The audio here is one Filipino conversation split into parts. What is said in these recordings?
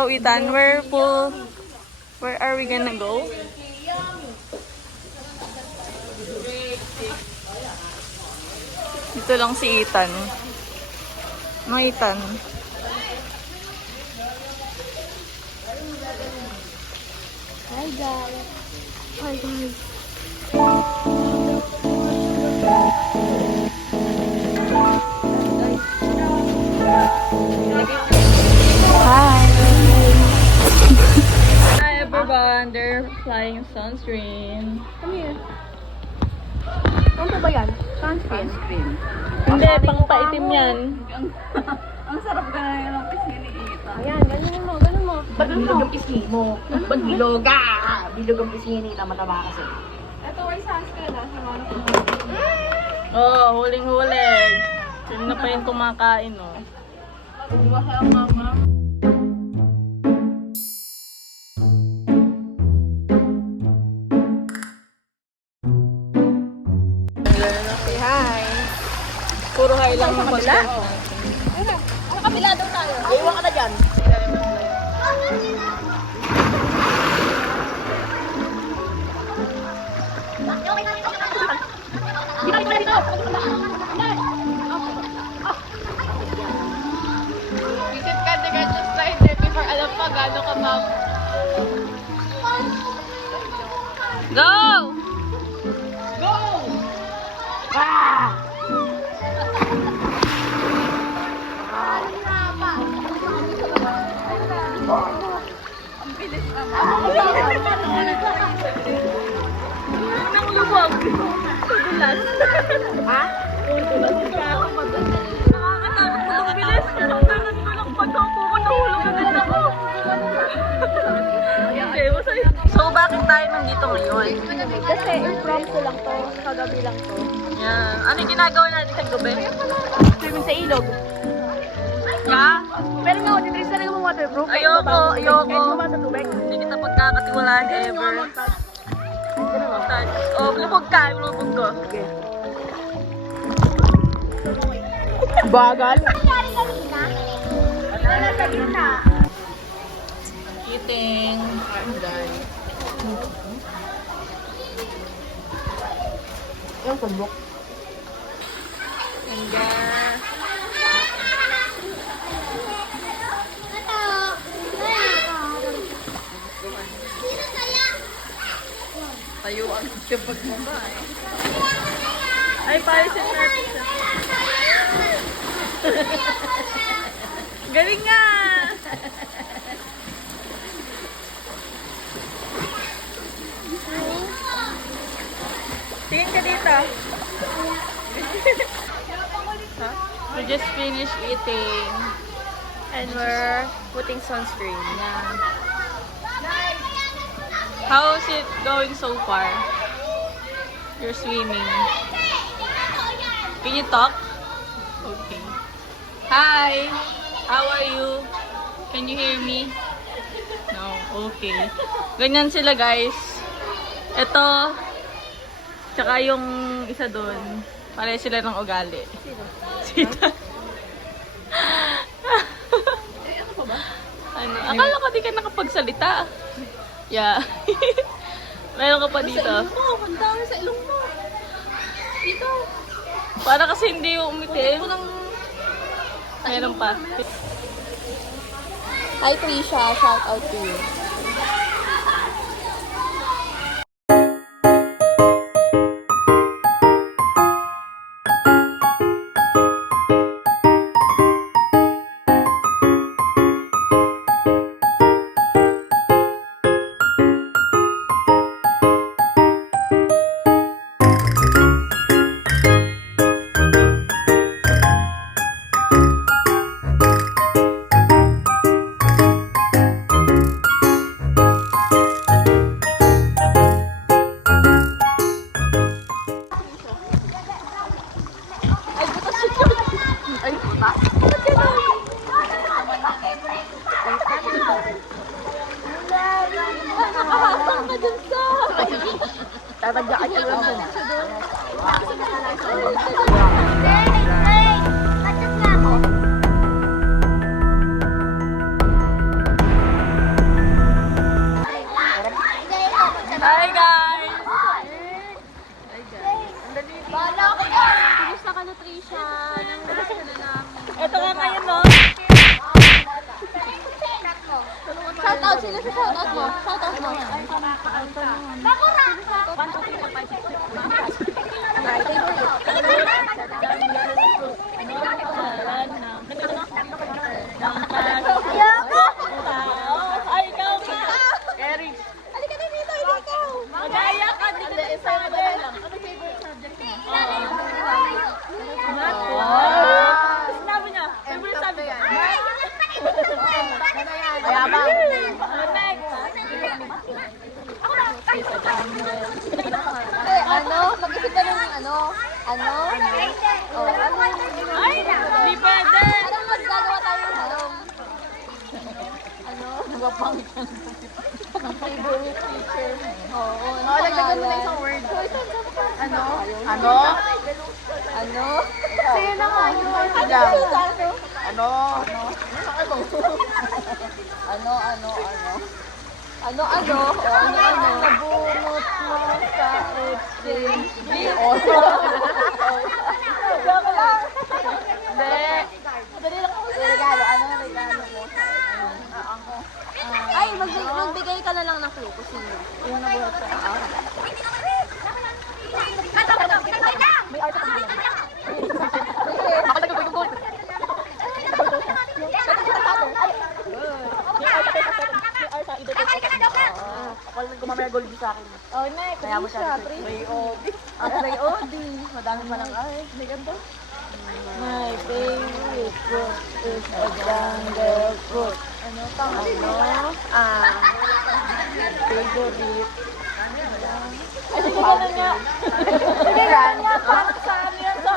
go, Ethan? Where are we gonna go? Dito lang si Ethan. Mga Ethan. Hi guys. Hi guys. Hi. Hi everyone. They're flying sunscreen. Come here. Ano ba yan? Sunscreen. Hindi, pang paitim yan. Ang sarap ka na yun ang pisngi ni Ita. Ayan, ganun mo, ganun mo. Ba't bilog ang pisngi mo? Ba't bilog? Bilog ang pisngi ni Ita, mataba kasi. Ito ay sunscreen ah. Oh, huling-huli. Sino na pa yung kumakain, oh. Masaya mama. Say hi. Puro hi lang yung kabila? content. Ano kabila daw tayo? Iwan ka na dyan. Visit ka, taga just right there before alam pa gano'n ka ma'am. Go! Go! Ah! Nang lubog. Tudulas. Ha? Tudulas ka ako madalas. Nakakatakot mo ang bilis. Tudulas ko lang pagkaupo ko. Nahulog agad ako. Hindi, masaya. So, bakit tayo nandito ngayon? Kasi impromptu lang to, kagabi lang to. Yan. Ano yung ginagawa natin sa gabi? Swimming sa ilog. Ka? Pero nga, titris ka rin mo waterproof. Ayoko, ayoko. Kahit bumaba sa tubig. Hindi kita pagkakatiwalaan ever. Touch. Oh, lubog ka. Lubog ko. Bagal? Eating. Yung sandok. Anger. Tayuan siya pagbaba eh. Ay, palisin natin siya. Galing nga! Tingin ka dito. We just finished eating. And we're putting sunscreen. Yeah. How is it going so far? You're swimming. Can you talk? Okay. Hi! How are you? Can you hear me? No. Okay. Ganyan sila guys. Ito. Tsaka yung isa doon. Pare sila ng ugali. Sino? Ano? Akala ko di ka nakapagsalita. Yeah. Meron ka pa dito. Sa ilong mo, pandami sa ilong mo. Dito. Para kasi hindi yung umitim. Meron pa. Hi Trisha, shout out to you. Tatagyakan ka lang doon. Trisha. Nang-miss ka na namin. Ito nga ngayon, no? Shoutout. Sino sa shoutout mo? Shoutout mo. Bakura! Ay, ikaw ka! Eric! Halika na dito, ikaw! Magaya ka! Dito na isa na din! Ano favorite subject mo? Math. Wow! Sinabi niya. Favorite subject. Mayabang. Ano? Mag-isip ka ng ano? Ano? Oh, ano? Ay! Hindi pwede! Anong magagawa tayo ng salong? Ano? Nagpapangit. Ang favorite teacher mo. Oo. Oo, lagdagan mo na isang word. Ano? Ano? Ano? Sige na nga. Ano? Ano? Ano, ano, ano? Ano, ano? O, ano, ano? Nabunot mo sa exchange. Joke lang. Hindi. Madali lang ako. Regalo. Ano ang regalo mo? Ay, magbigay ka na lang ng clue kung sino. Yung nabuhat sa May art ako. Ako nagpapagod. Ako lang gumamaya gold sa akin. Oh, next. Kaya mo siya. Ray Odi. Ang Ray Odi. Madami pa lang art. May ganito. My favorite fruit is a jungle fruit. Ano pang ano? Favorite. Ay, hindi ko na nga. Hindi nga. Parang sa amin yan sa...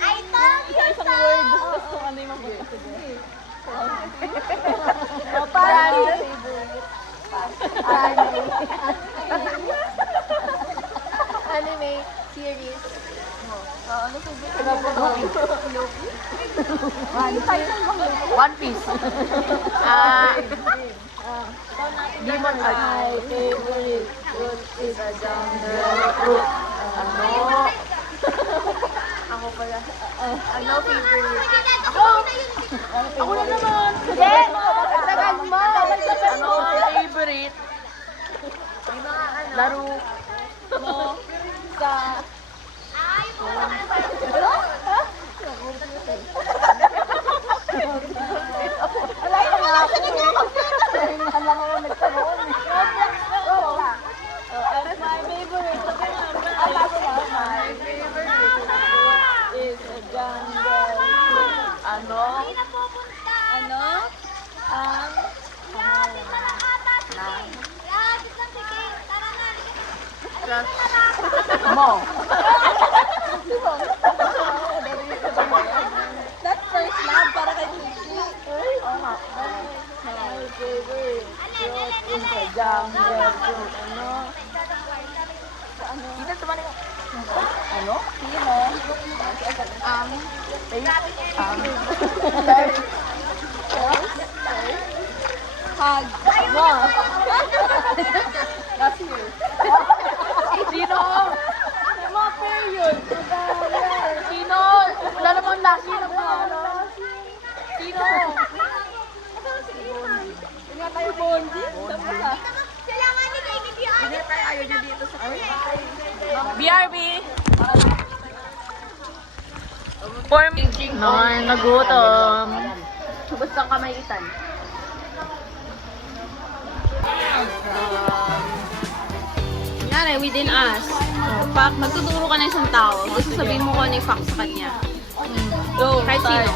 Ay, isang word. Tapos kung ano yung mabuti. Sige. Parang favorite. Anime series. Ano favorite? One Piece. Demon Art. My favorite fruit is a jungle fruit. Ano? Ako pala. Ano favorite? Ako na naman. Sige. Tagal mo. Ano favorite? Laro. Mo sa... Ano? Ha? Wala ka nga ako eh. Alam mo na nagkaroon eh. My favorite. My favorite is a jungle. Ano? Ano? Ang... Mo. That's first love para kay Chichi. My favorite fruit is a jungle fruit. Ano? Dito naman yung... Ano? Sino? Hug. Mo. Last year. Sino? Mga period. Sino? Wala namang last year na pangalan. Sino? Nga tayo Bondi. Tapos ah. Hindi tayo ayaw niyo dito sa BRB! For me. Noy, nagutom. Basta kamay-itan. Kunyari, within us. Pag magtuturo ka ng isang tao, gusto sabihin mo kung ano yung fact sa kanya. Go, Kahit start. sino.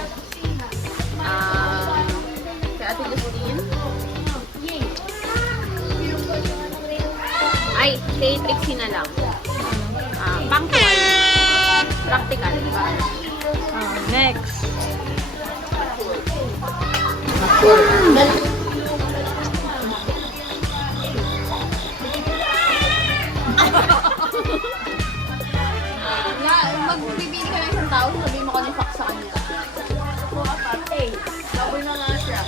Kay Ate Justine. Ay, kay Trixie na lang. Punctual. Practical. Next. Magbibili ka ng isang tao, sabihin mo kung ano yung fact sa kanya. Gawin na nga siya.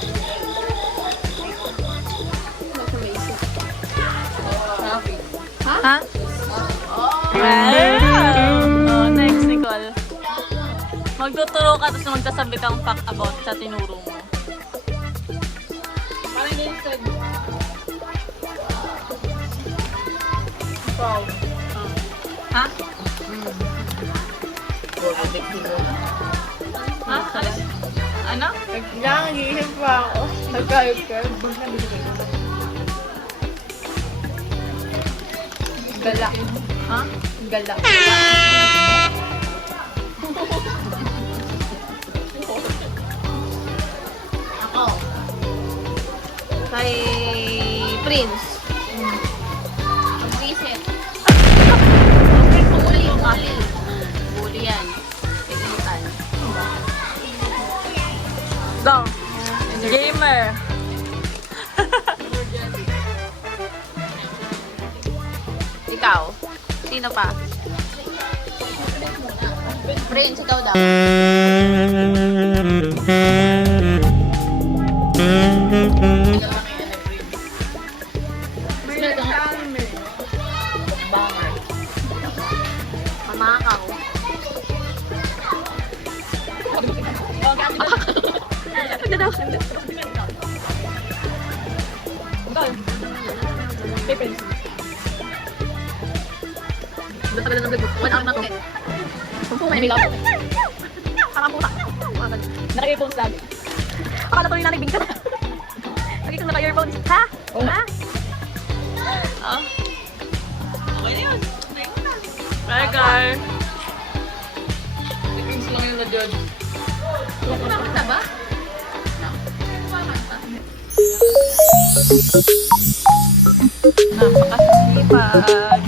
Ha? Oh, next, Nicole. Magtuturo ka tapos magsasabi kang fact about sa tinuro mo. Parang hindi instead. Wow. Ha? Ha? Ano? Nag-iisip pa ako. Nagkayot-kayot. Gala. Ha? Gala. Ako. Kay Prince. Mag-visit. Bully. Bully yan. Pigitan. Go. Gamer. Ikaw. Sino pa? Prince, ikaw daw. Mamakaw. One hour na to. Kung may milaw. Parang puta. Naka-earphones lagi. Akala ko rin na nagbigay ka na. Lagi kang naka-earphones. Ha? Oo nga. Ah. Okay na yun. Bye, guys. Nag-ings lang yun na judge. Kumakanta ba? Napakasipag.